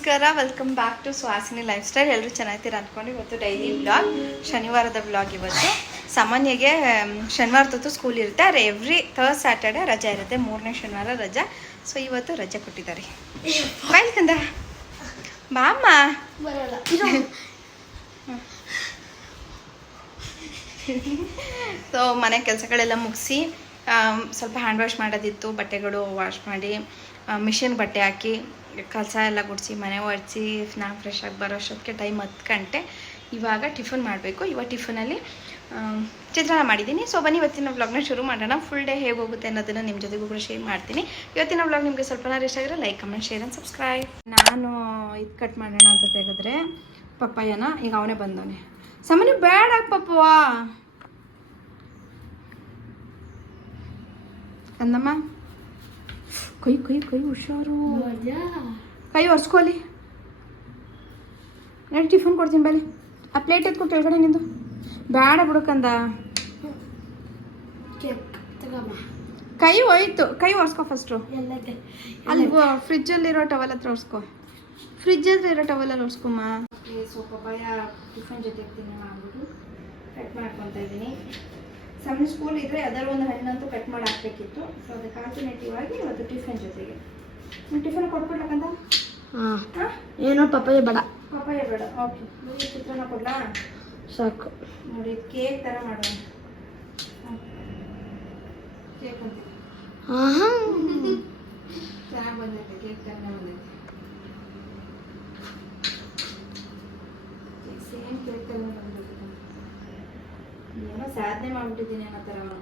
ನಮಸ್ಕಾರ welcome back to Suhasini lifestyle ಎಲ್ಲರೂ ಚೆನ್ನಾಗ್ತೀರ ಅಂದ್ಕೊಂಡು ಇವತ್ತು ಡೈಲಿ ಬ್ಲಾಗ್ ಶನಿವಾರದ ಬ್ಲಾಗ್ ಇವತ್ತು. ಸಾಮಾನ್ಯಗೆ ಶನಿವಾರದೊತ್ತು ಸ್ಕೂಲ್ ಇರುತ್ತೆ ಆದರೆ ಎವ್ರಿ ಥರ್ಡ್ ಸ್ಯಾಟರ್ಡೆ ರಜಾ ಇರುತ್ತೆ. ಮೂರನೇ ಶನಿವಾರ ರಜಾ. ಸೊ ಇವತ್ತು ರಜೆ ಕೊಟ್ಟಿದ್ದಾರೆ. ಬಾಯ್ ಕಂದ ಬಾಮ್ಮ. ಸೊ ಮನೆ ಕೆಲಸಗಳೆಲ್ಲ ಮುಗಿಸಿ ಸ್ವಲ್ಪ ಹ್ಯಾಂಡ್ ವಾಶ್ ಮಾಡೋದಿತ್ತು ಬಟ್ಟೆಗಳು ವಾಶ್ ಮಾಡಿ ಮಿಷಿನ್ ಬಟ್ಟೆ ಹಾಕಿ ಕಲಸ ಎಲ್ಲ ಗುಡಿಸಿ, ಮನೆ ಒರೆಸಿ, ಸ್ನಾನ ಫ್ರೆಶ್ ಆಗಿ ಬರೋ ಅಷ್ಟೊತ್ತಿಗೆ ಟೈಮ್ ಹತ್ತು ಗಂಟೆ. ಇವಾಗ ಟಿಫನ್ ಮಾಡಬೇಕು. ಇವಾಗ ಟಿಫನಲ್ಲಿ ಚಿತ್ರಾನ್ನ ಮಾಡಿದ್ದೀನಿ. ಸೊ ಬನ್ನಿ, ಇವತ್ತಿನ ವ್ಲಾಗ್ನ ಶುರು ಮಾಡೋಣ. ಫುಲ್ ಡೇ ಹೇಗೆ ಹೋಗುತ್ತೆ ಅನ್ನೋದನ್ನು ನಿಮ್ಮ ಜೊತೆಗೂ ಕೂಡ ಶೇರ್ ಮಾಡ್ತೀನಿ. ಇವತ್ತಿನ ವ್ಲಾಗ್ ನಿಮಗೆ ಸ್ವಲ್ಪ ರೆಸ್ಟ್ ಆಗಿದ್ರೆ like comment share and subscribe ನಾನು ಇದು ಕಟ್ ಮಾಡೋಣ ಅಂತ ತೆಗೆದ್ರೆ ಪಪ್ಪಾಯನ, ಈಗ ಅವನೇ ಬಂದವನೆ. ಸಾಮಾನ್ಯ ಬೇಡ ಪಪ್ಪವಾ. ಕಂದಮ್ಮ ಕೈ ಕೈ ಕೈ ಹುಷಾರು. ಕೈ ಒರೆಸ್ಕೊಲಿ ನಡಿ ಟಿಫನ್ ಕೊಡ್ತೀನಿ ಬಲ್ಲಿ ಆ ಪ್ಲೇಟ್ ಎತ್ಕೊಟ್ಟು ಕೆಳಗಡೆ ನಿಂದು. ಬೇಡ ಬಿಡಕಂದ ಕೈ ಹೋಯ್ತು. ಕೈ ಒರೆಸ್ಕೊ ಫಸ್ಟು ಅಲ್ಲಿ ಫ್ರಿಜ್ಜಲ್ಲಿರೋ ಟವಲ್ ಹತ್ರ ಒರೆಸ್ಕೊ. ಫ್ರಿಜ್ ಹತ್ರ ಇರೋ ಟವಲಲ್ಲಿ ಒರೆಸ್ಕೊಮ್ಮ ಸ್ವಲ್ಪ ಭಯ. ಟಿಫನ್ ಜೊತೆ ತಿನ್ನ ಮಾಡ್ಬಿಟ್ಟು ಕಟ್ ಮಾಡ್ಕೊತಾ ಇದ್ದೀನಿ ಸಣ್ಣ ಸ್ಕೂಲ್ ಇದ್ರೆ ಅದರ ಒಂದು ಹಣ್ಣಂತೂ ಕಟ್ ಮಾಡಿ ಹಾಕ್ಬೇಕಿತ್ತು ಸೊ ಅದಕ್ಕೆ ಆಲ್ಟರ್ನೇಟಿವ್ ಆಗಿ ಇವತ್ತು ಟಿಫನ್ ಜೊತೆಗೆ. ಟಿಫನ್ ಕೊಟ್ಬಿಡ್ಲಕ್ಕಂತ? ಹಾಂ. ಏನೋ ಪಪ್ಪಾಯ ಬೇಡ. ಪಪ್ಪಾಯ ಬೇಡ. ಓಕೆ ನೋಡಿ ಚಿತ್ರಾನ್ನ ಕೊಡ್ಲಾ? ಸಾಕು. ನೋಡಿ ಕೇಕ್ ಥರ ಮಾಡೋಣ. ಕೇಕ್ ಅಂತ ಹಾಂ ಚೆನ್ನಾಗಿ ಬಂದೈತೆ ಕೇಕ್ ಥರನೇ ಬಂದೈತೆ ಸೇಮ್ ಕೇಕ್ ಥರನೇ ಬಂದೈತೆ ಏನೋ ಮಾಡ್ಬಿಟ್ಟಿದ್ದೀನಿ ಅನ್ನೋ ಥರ ಅವನು.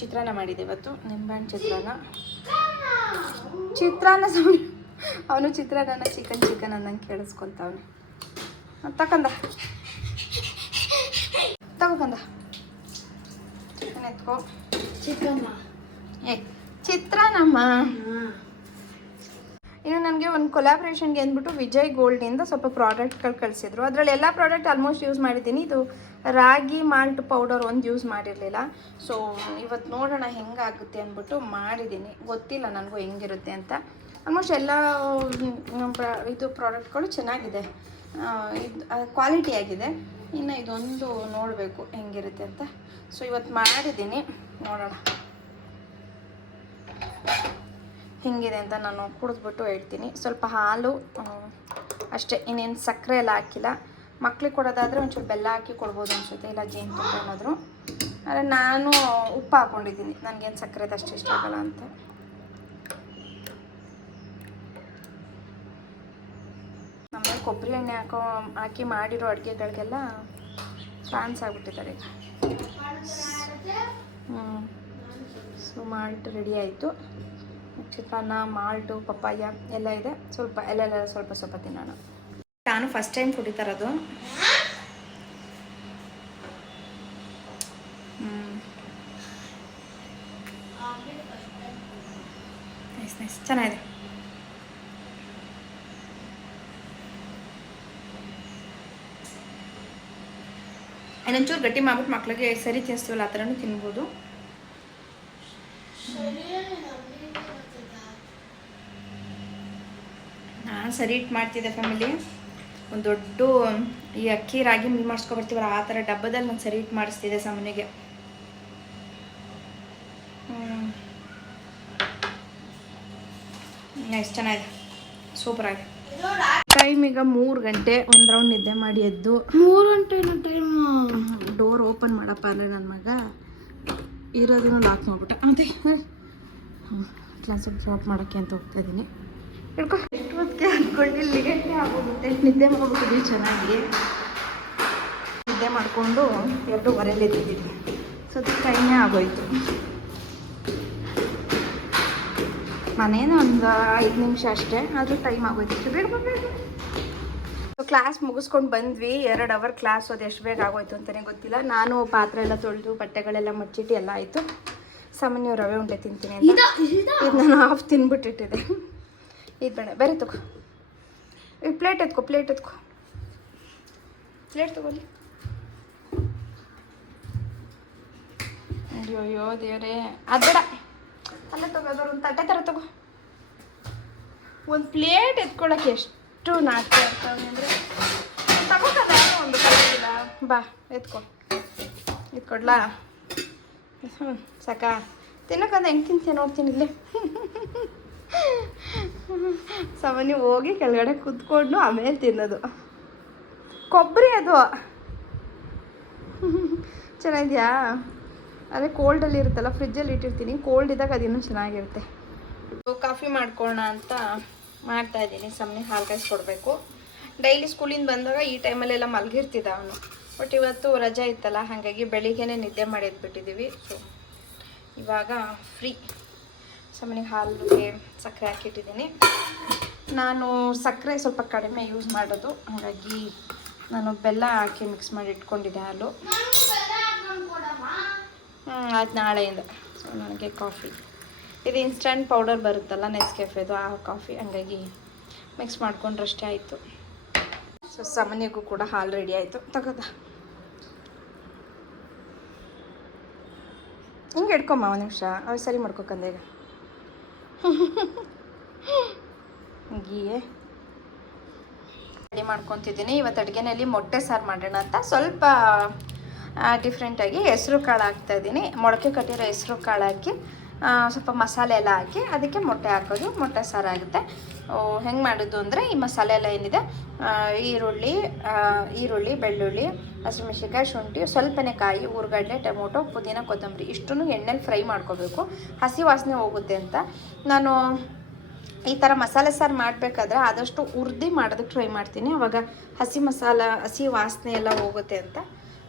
ಚಿತ್ರಾನ್ನ ಮಾಡಿದೆ ಇವತ್ತು ನಿಂಬೆಹಣ್ಣು ಚಿತ್ರಾನ್ನ. ಚಿತ್ರಾನ್ನ ಅವನು ಚಿತ್ರಾನ್ನ ಚಿಕನ್ ಚಿಕನ್ ಅನ್ನಂಗೆ ಕೇಳಿಸ್ಕೊಂತವನೆ. ತಕೊಂಡ ತಗೊಬಂದ ಚಿಕನ್ ಎತ್ಕೋ. ಚಿಕ್ಕಮ್ಮ. ಏ ಚಿತ್ರಾನ್ನಮ್ಮ. ಇನ್ನು ನನಗೆ ಒಂದು ಕೊಲಾಬ್ರೇಷನ್ಗೆ ಅಂದ್ಬಿಟ್ಟು ವಿಜಯ್ ಗೋಲ್ಡಿಂದ ಸ್ವಲ್ಪ ಪ್ರಾಡಕ್ಟ್ಗಳು ಕಳಿಸಿದ್ರು. ಅದರಲ್ಲಿ ಎಲ್ಲ ಪ್ರಾಡಕ್ಟ್ ಆಲ್ಮೋಸ್ಟ್ ಯೂಸ್ ಮಾಡಿದ್ದೀನಿ. ಇದು ರಾಗಿ ಮಾಲ್ಟ್ ಪೌಡರ್ ಒಂದು ಯೂಸ್ ಮಾಡಿರಲಿಲ್ಲ. ಸೊ ಇವತ್ತು ನೋಡೋಣ ಹೆಂಗಾಗುತ್ತೆ ಅಂದ್ಬಿಟ್ಟು ಮಾಡಿದ್ದೀನಿ. ಗೊತ್ತಿಲ್ಲ ನನಗೂ ಹೆಂಗಿರುತ್ತೆ ಅಂತ. ಆಲ್ಮೋಸ್ಟ್ ಎಲ್ಲ ಇದು ಪ್ರಾಡಕ್ಟ್ಗಳು ಚೆನ್ನಾಗಿದೆ. ಇದು ಕ್ವಾಲಿಟಿ ಆಗಿದೆ. ಇನ್ನು ಇದೊಂದು ನೋಡಬೇಕು ಹೆಂಗಿರುತ್ತೆ ಅಂತ. ಸೊ ಇವತ್ತು ಮಾಡಿದ್ದೀನಿ. ನೋಡೋಣ. ಹೆಂಗಿದೆ ಅಂತ ನಾನು ಕುಡಿದ್ಬಿಟ್ಟು ಹೇಳ್ತೀನಿ. ಸ್ವಲ್ಪ ಹಾಲು ಅಷ್ಟೇ. ಇನ್ನೇನು ಸಕ್ಕರೆ ಎಲ್ಲ ಹಾಕಿಲ್ಲ. ಮಕ್ಳಿಗೆ ಕೊಡೋದಾದರೆ ಒಂಚೂರು ಬೆಲ್ಲ ಹಾಕಿ ಕೊಡ್ಬೋದು ಅನ್ಸುತ್ತೆ. ಇಲ್ಲ ಜೇನುತುಪ್ಪ ಏನಾದರೂ. ಆದರೆ ನಾನು ಉಪ್ಪು ಹಾಕ್ಕೊಂಡಿದ್ದೀನಿ ನನಗೇನು ಸಕ್ಕರೆದು ಅಷ್ಟು ಇಷ್ಟ ಆಗಲ್ಲ ಅಂತ. ಆಮೇಲೆ ಕೊಬ್ಬರಿ ಎಣ್ಣೆ ಹಾಕೋ, ಹಾಕಿ ಮಾಡಿರೋ ಅಡುಗೆಗಳಿಗೆಲ್ಲ ಫ್ಯಾನ್ಸ್ ಆಗಿಬಿಟ್ಟಿದ್ದಾರೆ. ಹ್ಞೂ ಸೊ ಮಾಡಿಬಿಟ್ಟು ರೆಡಿ ಆಯಿತು. ಚಿತ್ರಾನ್ನ ಮಾಲ್ಟು ಪಪ್ಪಾಯ ಎಲ್ಲ ಇದೆ. ಸ್ವಲ್ಪ ಎಲ್ಲೆಲ್ಲ ಸ್ವಲ್ಪ ಸ್ವಲ್ಪ ತಿನ್ನೋಣ. ನಾನು ಫಸ್ಟ್ ಟೈಮ್ ಕುಡಿತಾ ಇರೋದು ಹ್ಮ್. ನೈಸ್ ನೈಸ್ ಚೆನ್ನಾಗಿದೆ. ಇನ್ನೊಂಚೂರು ಗಟ್ಟಿ ಮಾಡ್ಬಿಟ್ಟು ಮಕ್ಳಿಗೆ ಸರಿ ತಿನ್ನಿಸ್ತೀವಲ್ಲ, ಆ ಥರನೂ ತಿನ್ಬೋದು. ನಾನು ಸರಿ ಇಟ್ಟು ಮಾಡ್ತಿದ್ದೆ ಫ್ಯಾಮಿಲಿ ಒಂದು ದೊಡ್ಡ ಈ ಅಕ್ಕಿ ರಾಗಿ ಮಿಲ್ ಮಾಡಿಸ್ಕೊಬರ್ತೀವಲ್ಲ ಆ ಥರ ಡಬ್ಬದಲ್ಲಿ ನಾನು ಸರಿ ಇಟ್ಟು ಮಾಡಿಸ್ತಿದ್ದೆ ಸಾಮಾನ್ಯಗೆ. ಎಷ್ಟು ಚೆನ್ನಾಗಿದೆ. ಸೂಪರ್ ಆಗಿದೆ. ಟೈಮ್ ಈಗ ಮೂರು ಗಂಟೆ ಒಂದು ರೌಂಡ್ ನಿದ್ದೆ ಮಾಡಿ ಎದ್ದು. ಮೂರು ಗಂಟೆ ಏನೋ ಟೈಮು ಡೋರ್ ಓಪನ್ ಮಾಡಪ್ಪ ಅಂದರೆ ನನ್ನ ಮಗ ಇರೋದನ್ನು ಲಾಕ್ ಮಾಡಿಬಿಟ್ಟೆ. ಅದೇ. ಕ್ಲಾಸ್ ಜಾಬ್ ಮಾಡೋಕ್ಕೆ ಅಂತ ಹೋಗ್ತಾ ಇದ್ದೀನಿ. ಹಿಡ್ಕೊ. ಹೊತ್ತಿಗೆ ಅಂದ್ಕೊಂಡು ಇಲ್ಲಿ ಗಂಟೆ ಆಗೋಗುತ್ತೆ. ನಿದ್ದೆ ಮಾಡ್ಬಿಟ್ಟಿದ್ವಿ ಚೆನ್ನಾಗಿ. ನಿದ್ದೆ ಮಾಡಿಕೊಂಡು ಎರಡೂವರೆಯಲ್ಲಿ ಎದ್ದಿದ್ದೀವಿ ಸೊ ಅದು ಟೈಮೇ ಆಗೋಯ್ತು. ಮನೇನ ಒಂದು ಐದು ನಿಮಿಷ ಅಷ್ಟೇ ಆದರೂ ಟೈಮ್ ಆಗೋಯ್ತು. ಬೇಗ ಬೇಡ ಸೊ ಕ್ಲಾಸ್ ಮುಗಿಸ್ಕೊಂಡು ಬಂದ್ವಿ. ಎರಡು ಅವರ್ ಕ್ಲಾಸ್ ಅದು ಎಷ್ಟು ಬೇಗ ಆಗೋಯ್ತು ಅಂತಲೇ ಗೊತ್ತಿಲ್ಲ. ನಾನು ಪಾತ್ರೆ ಎಲ್ಲ ತೊಳೆದು ಬಟ್ಟೆಗಳೆಲ್ಲ ಮುಚ್ಚಿಟ್ಟು ಎಲ್ಲ ಆಯಿತು. ಸಾಮಾನ್ಯ ರವೆ ಉಂಡೆ ತಿಂತೀನಿ ಅಂತ. ಇದು ನಾನು ಹಾಫ್ ತಿನ್ಬಿಟ್ಟಿಟ್ಟಿದೆ ಇದು ಬೇಡ, ಬೇರೆ ತಗೋ. ಈಗ ಪ್ಲೇಟ್ ಎತ್ಕೊ ಪ್ಲೇಟ್ ಎತ್ಕೊ. ಪ್ಲೇಟ್ ತಗೊಳ್ಳಿ. ಅಯ್ಯೋ ಅಯ್ಯೋ ದೇವ್ರೇ. ಅದು ಬೇಡ. ಅಲ್ಲ ತಗೋ ಅದ್ರ ಒಂದು ತಟ್ಟೆ ಥರ ತಗೋ. ಒಂದು ಪ್ಲೇಟ್ ಎತ್ಕೊಳ್ಳೋಕೆ ಎಷ್ಟು ನಾಟಕ ಇರ್ತಾವೆ ಅಂದರೆ. ತಗೋತದ ಒಂದು ಕಲಿಲ್ಲ ಬಾ, ಎತ್ಕೊ. ಎತ್ಕೊಡ್ಲಾ? ಹ್ಞೂ ಸಾಕಾ. ತಿನ್ನಕ್ಕಂದ್ರೆ ಹೆಂಗೆ ತಿಂತೀಯ ನೋಡ್ತೀನಿ ಇಲ್ಲೇ. ಸಾಮಾನ್ಯ ಹೋಗಿ ಕೆಳಗಡೆ ಕುತ್ಕೊಂಡು ಆಮೇಲೆ ತಿನ್ನೋದು. ಕೊಬ್ಬರಿ ಅದು. ಚೆನ್ನಾಗಿದೆಯಾ? ಅದೇ ಕೋಲ್ಡಲ್ಲಿ ಇರುತ್ತಲ್ಲ ಫ್ರಿಜ್ಜಲ್ಲಿ ಇಟ್ಟಿರ್ತೀನಿ. ಕೋಲ್ಡ್ ಇದ್ದಾಗ ಅದಿನ್ನು ಚೆನ್ನಾಗಿರುತ್ತೆ. ಕಾಫಿ ಮಾಡ್ಕೊಳ್ಳೋಣ ಅಂತ ಮಾಡ್ತಾ ಇದ್ದೀನಿ. ಸಮನೆ ಹಾಲು ಕಾಯಿಸ್ಕೊಡ್ಬೇಕು. ಡೈಲಿ ಸ್ಕೂಲಿಂದ ಬಂದಾಗ ಈ ಟೈಮಲ್ಲೆಲ್ಲ ಮಲಗಿರ್ತಿದ್ದ ಅವನು. ಬಟ್ ಇವತ್ತು ರಜಾ ಇತ್ತಲ್ಲ, ಹಾಗಾಗಿ ಬೆಳಿಗ್ಗೆನೇ ನಿದ್ದೆ ಮಾಡಿದ್ಬಿಟ್ಟಿದ್ದೀವಿ ಸೊ ಇವಾಗ ಫ್ರೀ ಸುಮ್ಮನೆ ಹಾಲಿಗೆ ಸಕ್ಕರೆ ಹಾಕಿಟ್ಟಿದ್ದೀನಿ. ನಾನು ಸಕ್ಕರೆ ಸ್ವಲ್ಪ ಕಡಿಮೆ ಯೂಸ್ ಮಾಡೋದು. ಹಾಗಾಗಿ ನಾನು ಬೆಲ್ಲ ಹಾಕಿ ಮಿಕ್ಸ್ ಮಾಡಿ ಇಟ್ಕೊಂಡಿದ್ದೆ ಹಾಲು. ಆಯ್ತು ನಾಳೆಯಿಂದ. ಸೊ ನನಗೆ ಕಾಫಿ ಇದು ಇನ್ಸ್ಟಂಟ್ ಪೌಡರ್ ಬರುತ್ತಲ್ಲ ನೆಸ್ಕೆಫೆದು ಆ ಕಾಫಿ ಹಂಗಾಗಿ ಮಿಕ್ಸ್ ಮಾಡ್ಕೊಂಡ್ರಷ್ಟೇ ಆಯಿತು. ಸೊ ಸಾಮಾನ್ಯಕ್ಕೂ ಕೂಡ ಹಾಲು ರೆಡಿ ಆಯಿತು. ತಗೋದ? ಹಿಂಗೆ ಇಟ್ಕೊಮ್ಮ ಒಂದು ನಿಮಿಷ. ಅವ್ರು ಸರಿ ಮಾಡ್ಕೊಕಂದೆ ಈಗ. ಗೀಯೇ ರೆಡಿ ಮಾಡ್ಕೊತಿದ್ದೀನಿ. ಇವತ್ತು ಅಡುಗೆನಲ್ಲಿ ಮೊಟ್ಟೆ ಸಾರು ಮಾಡೋಣ ಅಂತ. ಸ್ವಲ್ಪ ಡಿಫ್ರೆಂಟಾಗಿ ಹೆಸರು ಕಾಳು ಹಾಕ್ತಾ ಇದ್ದೀನಿ. ಮೊಳಕೆ ಕಟ್ಟಿರೋ ಹೆಸರು ಕಾಳು ಹಾಕಿ ಸ್ವಲ್ಪ ಮಸಾಲೆ ಎಲ್ಲ ಹಾಕಿ ಅದಕ್ಕೆ ಮೊಟ್ಟೆ ಹಾಕೋದು, ಮೊಟ್ಟೆ ಸಾರು ಆಗುತ್ತೆ. ಹೆಂಗೆ ಮಾಡೋದು ಅಂದರೆ ಈ ಮಸಾಲೆ ಎಲ್ಲ ಏನಿದೆ? ಈರುಳ್ಳಿ ಈರುಳ್ಳಿ, ಬೆಳ್ಳುಳ್ಳಿ ಹಸಿಮೆಣಸಿನ್ಕಾಯಿ ಶುಂಠಿ, ಸ್ವಲ್ಪನೇ ಕಾಯಿ ಊರುಗಡ್ಡೆ ಟೊಮೊಟೊ, ಪುದೀನ, ಕೊತ್ತಂಬರಿ, ಇಷ್ಟನ್ನು ಎಣ್ಣೆಲಿ ಫ್ರೈ ಮಾಡ್ಕೋಬೇಕು. ಹಸಿ ವಾಸನೆ ಹೋಗುತ್ತೆ ಅಂತ. ನಾನು ಈ ಥರ ಮಸಾಲೆ ಸಾರು ಮಾಡಬೇಕಾದ್ರೆ ಆದಷ್ಟು ಉರ್ದಿ ಮಾಡೋದಕ್ಕೆ ಟ್ರೈ ಮಾಡ್ತೀನಿ. ಅವಾಗ ಹಸಿ ಮಸಾಲ, ಹಸಿ ವಾಸನೆ ಎಲ್ಲ ಹೋಗುತ್ತೆ ಅಂತ.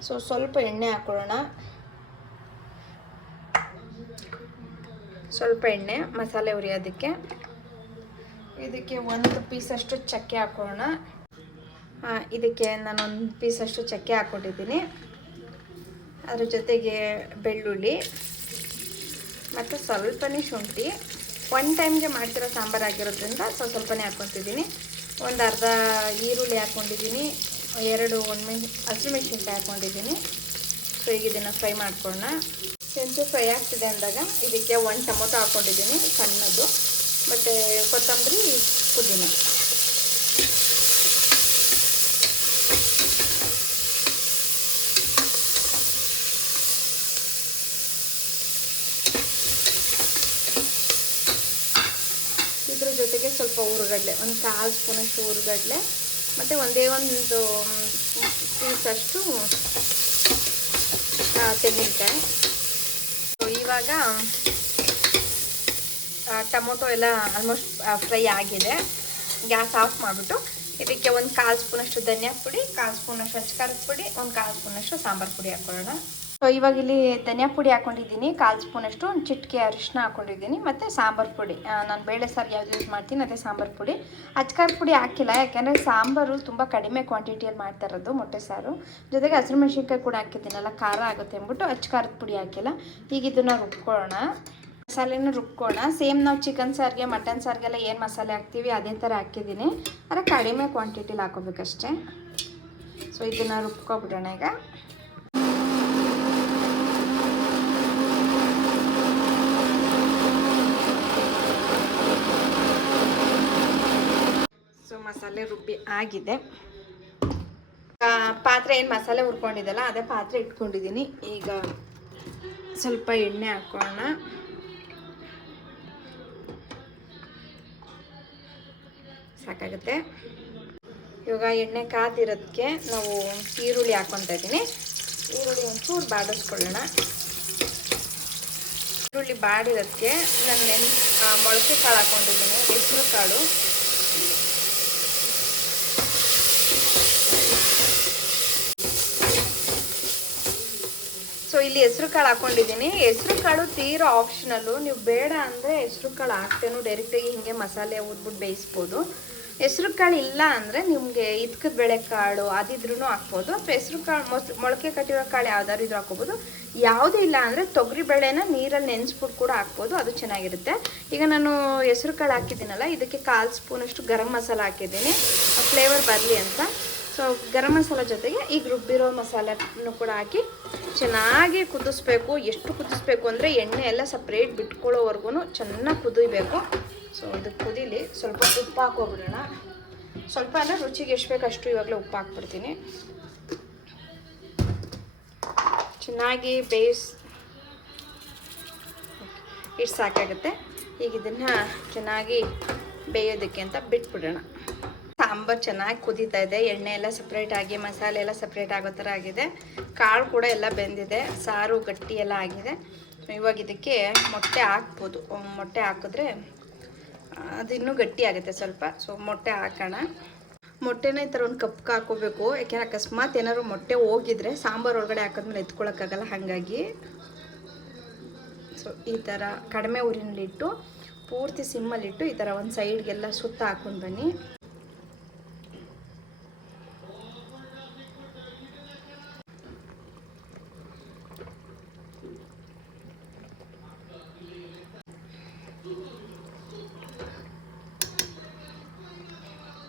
ಸೊ, ಸ್ವಲ್ಪ ಎಣ್ಣೆ ಹಾಕೊಳ್ಳೋಣ. ಸ್ವಲ್ಪ ಎಣ್ಣೆ, ಮಸಾಲೆ ಉರಿಯೋದಕ್ಕೆ ಇದಕ್ಕೆ ಒಂದು ಪೀಸಷ್ಟು ಚಕ್ಕೆ ಹಾಕೊಳ್ಳೋಣ ನಾನು ಇದಕ್ಕೆ ನಾನೊಂದು ಪೀಸಷ್ಟು ಚಕ್ಕೆ ಹಾಕ್ಕೊಂಡಿದ್ದೀನಿ ಅದ್ರ ಜೊತೆಗೆ ಬೆಳ್ಳುಳ್ಳಿ, ಮತ್ತು ಸ್ವಲ್ಪನೇ ಶುಂಠಿ. ಒನ್ ಟೈಮ್ಗೆ ಮಾಡ್ತಿರೋ ಸಾಂಬಾರು ಆಗಿರೋದ್ರಿಂದ ಸ್ವಲ್ಪ ಸ್ವಲ್ಪನೇ ಹಾಕ್ಕೊತಿದ್ದೀನಿ. ಒಂದು ಅರ್ಧ ಈರುಳ್ಳಿ ಹಾಕ್ಕೊಂಡಿದ್ದೀನಿ. ಎರಡು ಒಣಮೆಣ್ ಹಸಿಮೆಣ್ಸಿನ್ಕಾಯಿ ಹಾಕ್ಕೊಂಡಿದ್ದೀನಿ. ಸೊ, ಈಗ ಇದನ್ನು ಫ್ರೈ ಮಾಡ್ಕೊಳ್ಳೋಣ ಸೆಂಚು ಫ್ರೈ ಆಗ್ತಿದೆ ಅಂದಾಗ ಇದಕ್ಕೆ ಒಂದು ಟೊಮೊಟೊ ಹಾಕ್ಕೊಂಡಿದ್ದೀನಿ ಸಣ್ಣದು. ಮತ್ತು ಕೊತ್ತಂಬರಿ, ಪುದೀನ. ಇದ್ರ ಜೊತೆಗೆ ಸ್ವಲ್ಪ ಊರುಗಡ್ಲೆ ಒಂದು ಕಾಲು ಸ್ಪೂನಷ್ಟು ಊರುಗಡ್ಲೆ ಮತ್ತು ಒಂದೇ ಒಂದು ಪೀಸಷ್ಟು ತೆಂಗಿನಕಾಯಿ. ಇವಾಗ ಟೊಮೊಟೊ ಎಲ್ಲ ಆಲ್ಮೋಸ್ಟ್ ಫ್ರೈ ಆಗಿದೆ. ಗ್ಯಾಸ್ ಆಫ್ ಮಾಡಿಬಿಟ್ಟು ಇದಕ್ಕೆ ಒಂದು ಕಾಲು ಸ್ಪೂನಷ್ಟು ಧನಿಯಾ ಪುಡಿ ಕಾಲು ಸ್ಪೂನಷ್ಟು ಅಚ್ಕಾರದ ಪುಡಿ, ಒಂದು ಕಾಲು ಸ್ಪೂನಷ್ಟು ಸಾಂಬಾರು ಪುಡಿ ಹಾಕೊಳ್ಳೋಣ ಸೊ ಇವಾಗ ಇಲ್ಲಿ ಧನಿಯಾ ಪುಡಿ ಹಾಕೊಂಡಿದ್ದೀನಿ, ಕಾಲು ಸ್ಪೂನಷ್ಟು ಒಂದು ಚಿಟಿಕೆ ಅರಿಶಿನ ಹಾಕೊಂಡಿದ್ದೀನಿ, ಮತ್ತು ಸಾಂಬಾರು ಪುಡಿ. ನಾನು ಬೇಳೆ ಸಾರು ಯಾವ್ದು ಯೂಸ್ ಮಾಡ್ತೀನಿ, ಅದೇ ಸಾಂಬಾರು ಪುಡಿ. ಅಚ್ಕಾರ ಪುಡಿ ಹಾಕಿಲ್ಲ, ಯಾಕೆಂದರೆ ಸಾಂಬಾರು ತುಂಬ ಕಡಿಮೆ ಕ್ವಾಂಟಿಟಿಯಲ್ಲಿ ಮಾಡ್ತಾ ಇರೋದು ಮೊಟ್ಟೆ ಸಾರು. ಜೊತೆಗೆ ಹಸಿರು ಮೆಣಸಿನ್ಕಾಯಿ ಕೂಡ ಹಾಕಿದ್ದೀನಲ್ಲ, ಖಾರ ಆಗುತ್ತೆ ಅಂದ್ಬಿಟ್ಟು ಅಚ್ಕಾರದ ಪುಡಿ ಹಾಕಿಲ್ಲ. ಈಗ ಇದನ್ನು ರುಬ್ಕೊಳ್ಳೋಣ. ಮಸಾಲೆನ ರುಬ್ಕೋಣ ಸೇಮ್ ನಾವು ಚಿಕನ್ ಸಾರಿಗೆ ಮಟನ್ ಸಾರಿಗೆಲ್ಲ ಏನು ಮಸಾಲೆ ಹಾಕ್ತೀವಿ, ಅದೇ ಥರ ಹಾಕಿದ್ದೀನಿ. ಆದರೆ ಕಡಿಮೆ ಕ್ವಾಂಟಿಟಿಲಿ ಹಾಕೋಬೇಕಷ್ಟೆ. ಸೊ ಇದನ್ನು ರುಬ್ಕೊಬಿಡೋಣ ಈಗ ಸೊ ಮಸಾಲೆ ರುಬ್ಬಿ ಆಗಿದೆ. ಪಾತ್ರೆ ಏನು ಮಸಾಲೆ ಹುರ್ಕೊಂಡಿದ್ದಲ್ಲ, ಅದೇ ಪಾತ್ರೆ ಇಟ್ಕೊಂಡಿದ್ದೀನಿ. ಈಗ ಸ್ವಲ್ಪ ಎಣ್ಣೆ ಹಾಕೋಣ. ಸಾಕಾಗುತ್ತೆ. ಇವಾಗ ಎಣ್ಣೆ ಕಾದಿರೋದಕ್ಕೆ ನಾವು ಈರುಳ್ಳಿ ಹಾಕ್ಕೊತಾ ಇದ್ದೀನಿ. ಈರುಳ್ಳಿ ಒಂಚೂರು ಬಾಡಿಸ್ಕೊಳ್ಳೋಣ. ಈರುಳ್ಳಿ ಬಾಡಿರೋದಕ್ಕೆ ನಾನು ನೆನ್ ಮೊಳಕೆ ಕಾಳು ಹಾಕ್ಕೊಂಡಿದ್ದೀನಿ ಹೆಸರು ಕಾಳು ಸೊ ಇಲ್ಲಿ ಹೆಸರು ಕಾಳು ಹಾಕೊಂಡಿದ್ದೀನಿ. ಹೆಸರು ಕಾಳು ತೀರಾ ಆಪ್ಷನಲ್ಲು ನೀವು ಬೇಡ ಅಂದರೆ ಹೆಸರು ಕಾಳು ಹಾಕ್ತೇನು ಡೈರೆಕ್ಟಾಗಿ ಹೀಗೆ ಮಸಾಲೆ ಊದ್ಬಿಟ್ಟು ಬೇಯಿಸ್ಬೋದು. ಹೆಸರು ಕಾಳು ಇಲ್ಲ ಅಂದರೆ ನಿಮಗೆ ಇದ್ಕದ ಬೇಳೆ ಕಾಳು ಅದಿದ್ರೂ ಹಾಕ್ಬೋದು. ಅಥವಾ ಹೆಸರು ಕಾಳು ಮೊಸ್, ಮೊಳಕೆ ಕಟ್ಟಿರೋ ಕಾಳು ಯಾವ್ದಾದ್ರು ಇದ್ರೂ ಹಾಕ್ಕೋಬೋದು ಯಾವುದೂ ಇಲ್ಲ ಅಂದರೆ ತೊಗರಿ ಬೇಳೆನ ನೀರಲ್ಲಿ ನೆನೆಸ್ಬಿಟ್ಟು ಕೂಡ ಹಾಕ್ಬೋದು. ಅದು ಚೆನ್ನಾಗಿರುತ್ತೆ. ಈಗ ನಾನು ಹೆಸರು ಕಾಳು ಹಾಕಿದ್ದೀನಲ್ಲ, ಇದಕ್ಕೆ ಕಾಲು ಸ್ಪೂನಷ್ಟು ಗರಂ ಮಸಾಲ ಹಾಕಿದ್ದೀನಿ. ಫ್ಲೇವರ್ ಬರಲಿ ಅಂತ. ಸೊ ಗರಂ ಮಸಾಲ ಜೊತೆಗೆ ಈಗ ರುಬ್ಬಿರೋ ಮಸಾಲೆನೂ ಕೂಡ ಹಾಕಿ ಚೆನ್ನಾಗಿ ಕುದಿಸ್ಬೇಕು. ಎಷ್ಟು ಕುದಿಸ್ಬೇಕು ಅಂದರೆ ಎಣ್ಣೆ ಎಲ್ಲ ಸಪ್ರೇಟ್ ಬಿಟ್ಕೊಳ್ಳೋವರೆಗೂ ಚೆನ್ನಾಗಿ ಕುದಿಬೇಕು. ಸೊ ಅದು ಕುದೀಲಿ ಸ್ವಲ್ಪ ಉಪ್ಪು ಹಾಕೋಬಿಡೋಣ ಸ್ವಲ್ಪ ಅಂದರೆ ರುಚಿಗೆ ಎಷ್ಟು ಬೇಕು ಅಷ್ಟು ಇವಾಗಲೇ ಉಪ್ಪು ಹಾಕ್ಬಿಡ್ತೀನಿ. ಚೆನ್ನಾಗಿ ಬೇಯಿಸ್ ಇಷ್ಟು ಸಾಕಾಗುತ್ತೆ. ಈಗ ಇದನ್ನು ಚೆನ್ನಾಗಿ ಬೇಯೋದಕ್ಕೆ ಅಂತ ಬಿಟ್ಬಿಡೋಣ. ಸಾಂಬಾರು ಚೆನ್ನಾಗಿ ಕುದೀತಾ ಇದೆ ಎಣ್ಣೆ ಎಲ್ಲ ಸಪ್ರೇಟ್ ಆಗಿ ಮಸಾಲೆ ಎಲ್ಲ ಸಪ್ರೇಟ್ ಆಗೋ ಥರ ಆಗಿದೆ. ಕಾಳು ಕೂಡ ಎಲ್ಲ ಬೆಂದಿದೆ, ಸಾರು ಗಟ್ಟಿ ಎಲ್ಲ ಆಗಿದೆ. ಇವಾಗ ಇದಕ್ಕೆ ಮೊಟ್ಟೆ ಹಾಕ್ಬೋದು. ಮೊಟ್ಟೆ ಹಾಕಿದ್ರೆ ಅದು ಇನ್ನೂ ಗಟ್ಟಿ ಆಗುತ್ತೆ ಸ್ವಲ್ಪ. ಸೊ ಮೊಟ್ಟೆ ಹಾಕೋಣ. ಮೊಟ್ಟೆನ ಈ ಥರ ಒಂದು ಕಪ್ಗೆ ಹಾಕೋಬೇಕು ಯಾಕೆಂದ್ರೆ ಅಕಸ್ಮಾತ್ ಏನಾದ್ರು ಮೊಟ್ಟೆ ಹೋಗಿದ್ರೆ ಸಾಂಬಾರು ಒಳಗಡೆ ಹಾಕಿದ್ಮೇಲೆ ಎತ್ಕೊಳ್ಳೋಕ್ಕಾಗಲ್ಲ ಹಾಗಾಗಿ. ಸೊ ಈ ಥರ ಕಡಿಮೆ ಊರಿನಲ್ಲಿಟ್ಟು, ಪೂರ್ತಿ ಸಿಮ್ಮಲ್ಲಿಟ್ಟು ಈ ಥರ ಒಂದು ಸೈಡ್ಗೆಲ್ಲ ಸುತ್ತ ಹಾಕೊಂಡು ಬನ್ನಿ.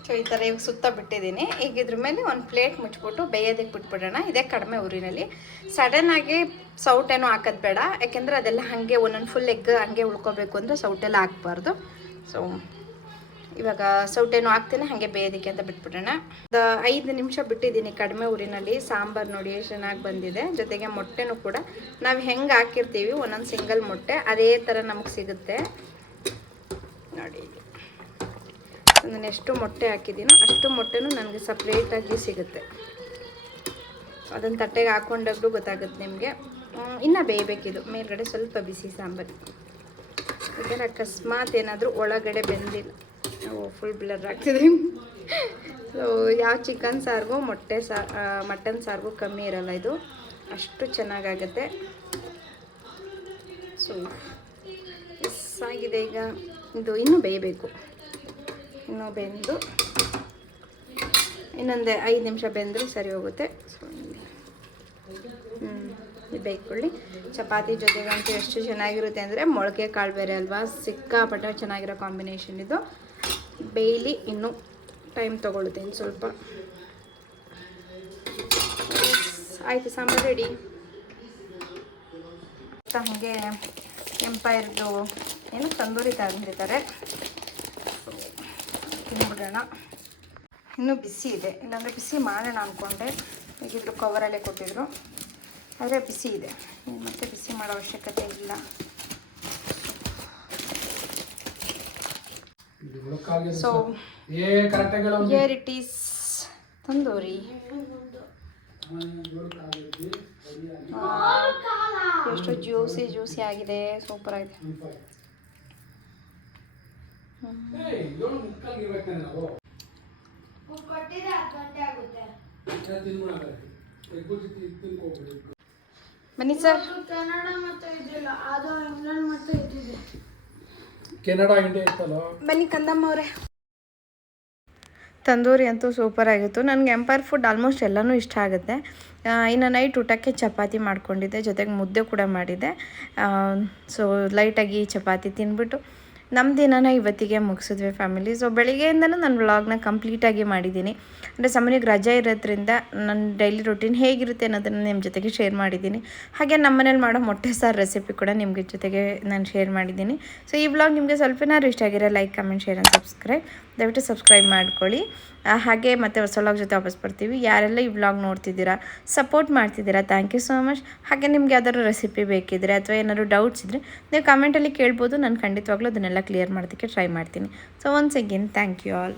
ಸೊ, ಈ ಥರ ಇವಾಗ ಸುತ್ತ ಬಿಟ್ಟಿದ್ದೀನಿ. ಈಗ ಇದ್ರ ಮೇಲೆ ಒಂದು ಪ್ಲೇಟ್ ಮುಚ್ಬಿಟ್ಟು ಬೇಯೋದಕ್ಕೆ ಬಿಟ್ಬಿಡೋಣ. ಇದೇ ಕಡಿಮೆ ಊರಿನಲ್ಲಿ. ಸಡನ್ನಾಗಿ ಸೌಟೇನು ಹಾಕೋದು ಬೇಡ. ಯಾಕೆಂದರೆ ಅದೆಲ್ಲ ಹಾಗೆ ಒಂದೊಂದು ಫುಲ್ ಎಗ್ ಹಾಗೆ ಉಳ್ಕೋಬೇಕು ಅಂದರೆ ಸೌಟೆಲ್ಲ ಹಾಕ್ಬಾರ್ದು. ಸೊ ಇವಾಗ ಸೌಟೇನು ಹಾಕ್ತೀನಿ, ಹಾಗೆ ಬೇಯೋದಕ್ಕೆ ಅಂತ ಬಿಟ್ಬಿಡೋಣ. ಒಂದು ಐದು ನಿಮಿಷ ಬಿಟ್ಟಿದ್ದೀನಿ ಕಡಿಮೆ ಊರಿನಲ್ಲಿ. ಸಾಂಬಾರು ನೋಡಿ ಚೆನ್ನಾಗಿ ಬಂದಿದೆ. ಜೊತೆಗೆ ಮೊಟ್ಟೆನೂ ಕೂಡ. ನಾವು ಹೆಂಗೆ ಹಾಕಿರ್ತೀವಿ? ಒಂದೊಂದು ಸಿಂಗಲ್ ಮೊಟ್ಟೆ. ಅದೇ ಥರ ನಮಗೆ ಸಿಗುತ್ತೆ. ನೋಡಿ. ನಾನು ಎಷ್ಟು ಮೊಟ್ಟೆ ಹಾಕಿದ್ದೀನೋ ಅಷ್ಟು ಮೊಟ್ಟೆನೂ ನನಗೆ ಸಪ್ರೇಟಾಗಿ ಸಿಗುತ್ತೆ. ಅದನ್ನು ತಟ್ಟೆಗೆ ಹಾಕೊಂಡಾಗ್ಲೂ ಗೊತ್ತಾಗುತ್ತೆ ನಿಮಗೆ. ಇನ್ನೂ ಬೇಯಬೇಕಿದು. ಮೇಲ್ಗಡೆ ಸ್ವಲ್ಪ ಬಿಸಿ ಸಾಂಬಾರು. ಯಾಕಂದರೆ ಅಕಸ್ಮಾತ್ ಏನಾದರೂ ಒಳಗಡೆ ಬೆಂದಿಲ್ಲ. ನಾವು ಫುಲ್ ಬ್ಲರ್ ಆಗ್ತಿದೆ ಸೊ ಯಾವ ಚಿಕನ್ ಸಾರಿಗೂ ಮೊಟ್ಟೆ ಸಾ ಮಟನ್ ಸಾರಿಗೂ ಕಮ್ಮಿ ಇರಲ್ಲ ಇದು. ಅಷ್ಟು ಚೆನ್ನಾಗಾಗತ್ತೆ. ಸೊ ಎಸ್ ಆಗಿದೆ ಈಗ. ಇದು ಇನ್ನೂ ಬೇಯಬೇಕು. ಇನ್ನೂ ಬೆಂದು, ಇನ್ನೊಂದು ಐದು ನಿಮಿಷ ಬೆಂದರೆ ಸರಿ ಹೋಗುತ್ತೆ. ಸೊ ಹ್ಞೂ ಬೇಯ್ಕೊಳ್ಳಿ. ಚಪಾತಿ ಜೊತೆಗಂತೂ ಎಷ್ಟು ಚೆನ್ನಾಗಿರುತ್ತೆ ಅಂದರೆ ಮೊಳಕೆ ಕಾಳು ಬೇರೆ ಅಲ್ವಾ? ಸಿಕ್ಕಾಪಟ್ಟೆ ಚೆನ್ನಾಗಿರೋ ಕಾಂಬಿನೇಷನ್ ಇದು. ಬೇಯ್ಲಿ ಇನ್ನೂ ಟೈಮ್ ತೊಗೊಳುತ್ತೆ ಇನ್ನು ಸ್ವಲ್ಪ ಆಯಿತು, ಸಾಂಬಾರು ರೆಡಿ. ಹಾಗೆ ಎಂಪೈರ್ದು ಏನು ತಂದೂರಿ ತಂದಿರ್ತಾರೆ ತಿಂದ್ಬಿಡೋಣ ಇನ್ನೂ ಬಿಸಿ ಇದೆ. ಇಲ್ಲಾಂದರೆ ಬಿಸಿ ಮಾಡೋಣ ಅಂದ್ಕೊಂಡೆ ಈಗಿದ್ರು ಕವರಲ್ಲೇ ಕೊಟ್ಟಿದ್ರು. ಆದರೆ ಬಿಸಿ ಇದೆ. ಮತ್ತೆ ಬಿಸಿ ಮಾಡೋ ಅವಶ್ಯಕತೆ ಇಲ್ಲ. So. Here it is tandoori. ಎಷ್ಟು ಜ್ಯೂಸಿ ಜ್ಯೂಸಿ ಆಗಿದೆ. ಸೂಪರ್ ಆಗಿದೆ. ಬನ್ನಿ ಸರ್. ಕನ್ನಡ ಮತ್ತೆ ಇದಿಲ್ಲ ಅದು ಇಂಗ್ಲೆಂಡ್ ಮತ್ತೆ ಇದಿದೆ ಕೆನಡಾ ಇಂಡಿಯಾ ಇತ್ತಲ್ಲ? ಬನ್ನಿ ಕಂದಮ್ಮ ಅವರೇ. ತಂದೂರಿ ಅಂತೂ ಸೂಪರ್ ಆಗಿತ್ತು. ನನಗೆ ಎಂಪೈರ್ ಫುಡ್ ಆಲ್ಮೋಸ್ಟ್ ಎಲ್ಲನೂ ಇಷ್ಟ ಆಗುತ್ತೆ. ಆ, ಇನ್ನು ನೈಟ್ ಊಟಕ್ಕೆ ಚಪಾತಿ ಮಾಡ್ಕೊಂಡಿದ್ದೆ ಜೊತೆಗೆ ಮುದ್ದೆ ಕೂಡ ಮಾಡಿದ್ದೆ. ಸೊ ಲೈಟಾಗಿ ಚಪಾತಿ ತಿಂದ್ಬಿಟ್ಟು ನಮ್ಮ ದಿನನ ಇವತ್ತಿಗೆ ಮುಗಿಸಿದ್ವಿ ಫ್ಯಾಮಿಲಿ ಸೊ ಬೆಳಿಗ್ಗೆಯಿಂದನೂ ನಾನು ವ್ಲಾಗ್ನ ಕಂಪ್ಲೀಟಾಗಿ ಮಾಡಿದ್ದೀನಿ. ಅಂದರೆ ಸಮನಿಗೆ ರಜೆ ಇರೋದ್ರಿಂದ ನನ್ನ ಡೈಲಿ ರೊಟೀನ್ ಹೇಗಿರುತ್ತೆ ಅನ್ನೋದನ್ನು ನಿಮ್ಮ ಜೊತೆಗೆ ಶೇರ್ ಮಾಡಿದ್ದೀನಿ. ಹಾಗೆ ನಮ್ಮ ಮನೇಲಿ ಮಾಡೋ ಮೊಟ್ಟೆ ಸಾರು ರೆಸಿಪಿ ಕೂಡ ನಿಮಗೆ ಜೊತೆಗೆ ನಾನು ಶೇರ್ ಮಾಡಿದ್ದೀನಿ. ಸೊ ಈ ವ್ಲಾಗ್ ನಿಮಗೆ ಸ್ವಲ್ಪನಾದ್ರು ಇಷ್ಟ ಆಗಿರೋ like comment share and subscribe ದಯವಿಟ್ಟು ಸಬ್ಸ್ಕ್ರೈಬ್ ಮಾಡ್ಕೊಳ್ಳಿ. ಹಾಗೆ ಮತ್ತೆ ಹೊಸ ವ್ಲಾಗ್ ಜೊತೆ ವಾಪಸ್ ಬರ್ತೀವಿ. ಯಾರೆಲ್ಲ ಈ ವ್ಲಾಗ್ ನೋಡ್ತಿದ್ದೀರಾ ಸಪೋರ್ಟ್ ಮಾಡ್ತಿದ್ದೀರಾ ಥ್ಯಾಂಕ್ ಯು ಸೋ ಮಚ್ ಹಾಗೆ ನಿಮ್ಗೆ ಯಾವ್ದಾದ್ರು ರೆಸಿಪಿ ಬೇಕಿದ್ರೆ ಅಥವಾ ಏನಾದ್ರು ಡೌಟ್ಸ್ ಇದ್ದರೆ ನೀವು ಕಮೆಂಟಲ್ಲಿ ಕೇಳ್ಬೋದು. ನಾನು ಖಂಡಿತವಾಗ್ಲೂ ಅದನ್ನೆಲ್ಲ ಕ್ಲಿಯರ್ ಮಾಡೋದಕ್ಕೆ ಟ್ರೈ ಮಾಡ್ತೀನಿ. So once again thank you all